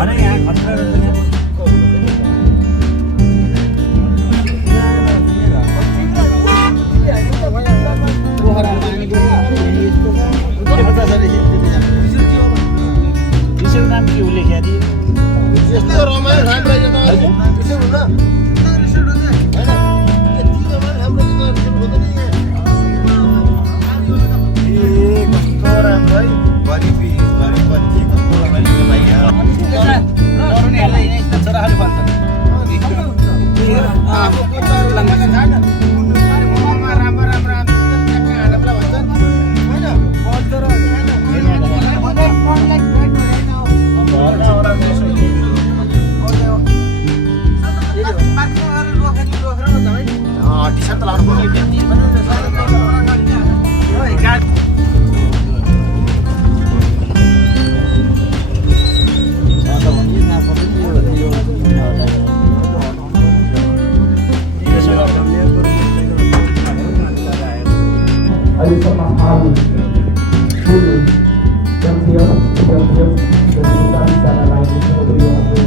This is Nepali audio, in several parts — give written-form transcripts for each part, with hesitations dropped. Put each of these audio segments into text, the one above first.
अरे यहाँ खतरा नाम के उसले ख्याति यस्तो रमाइलो ठाउँ रहेछ त त्यसो हुन्न टी-सर्ट त लाउनु पर्यो Alisa Mahali, Hulu, yang siap dan kita di sana lain itu beliau aku,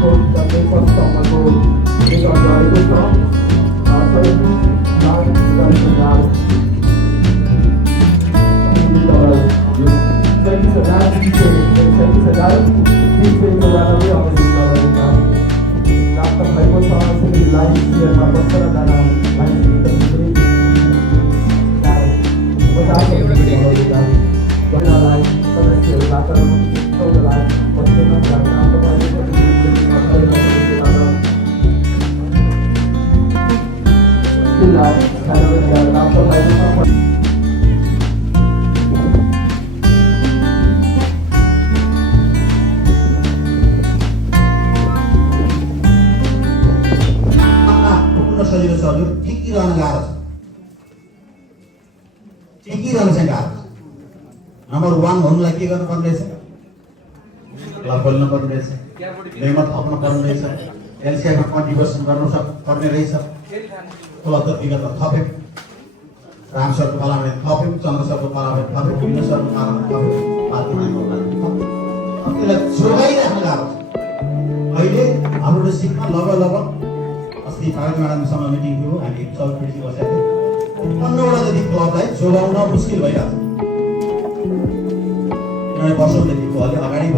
kod dan besar sama aku, kita dari itu, saya lain dari sejarah, saya sedang di sejarah yang kita datang baik sama sini lain dia dapat dalam lain kita sendiri. सजिलो छ हजुर टिकिरहन गाह्रो छ टिकिरहन चाहिँ गाह्रो छ नम्बर 1 भन्नुलाई के गर्नुपर्ने रहेछ क्लब खोल्नु पर्ने रहेछ लेमा थप्नु पर्ने रहेछ एलसीआईमा कन्ट्रिब्युसन गर्नु पर्ने रहेछ क्लब त विगतमा थप्यो राम सरको पालामा थप्यो चन्द्र सरको पालामा थप्यो विष्णु सरको पालामा थप्यो पार्टीमा त्यसलाई जोगाइराख्न गाह्रो छ अहिले हाम्रो डिस्ट्रिक्टमा लगभग अस्ति फागुन म्याडमसँग मिटिङ थियो हामी चौधरी बसेका थियौँ 15वटा जति क्लबलाई जोगाउन मुस्किल भइरहेको छ किनभने वर्षौँदेखिको अलि अगाडि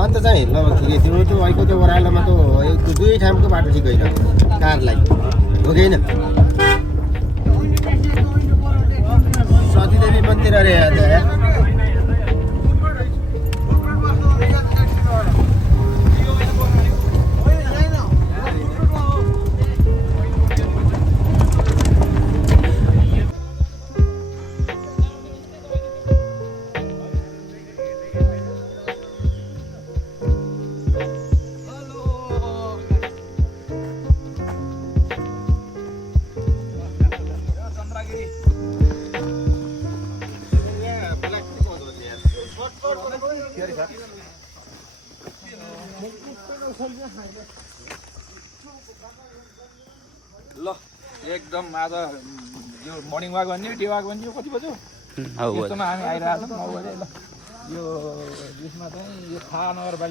अन्त चाहिँ ल ठिकै त्यो त अहिलेको त्यो ओह्रालोमा त दुई ठाउँको बाटो ठिक होइन कारलाई हो कि होइन सतीदेवी मन्दिर अरे ल एकदम आज यो मर्निङ वाक भन्ने डे वाक भन्ने कति बज्यो यस्तोमा हामी आइरहेको छौँ 9 बजे ल यो यसमा चाहिँ यो थाहा नगरपालिका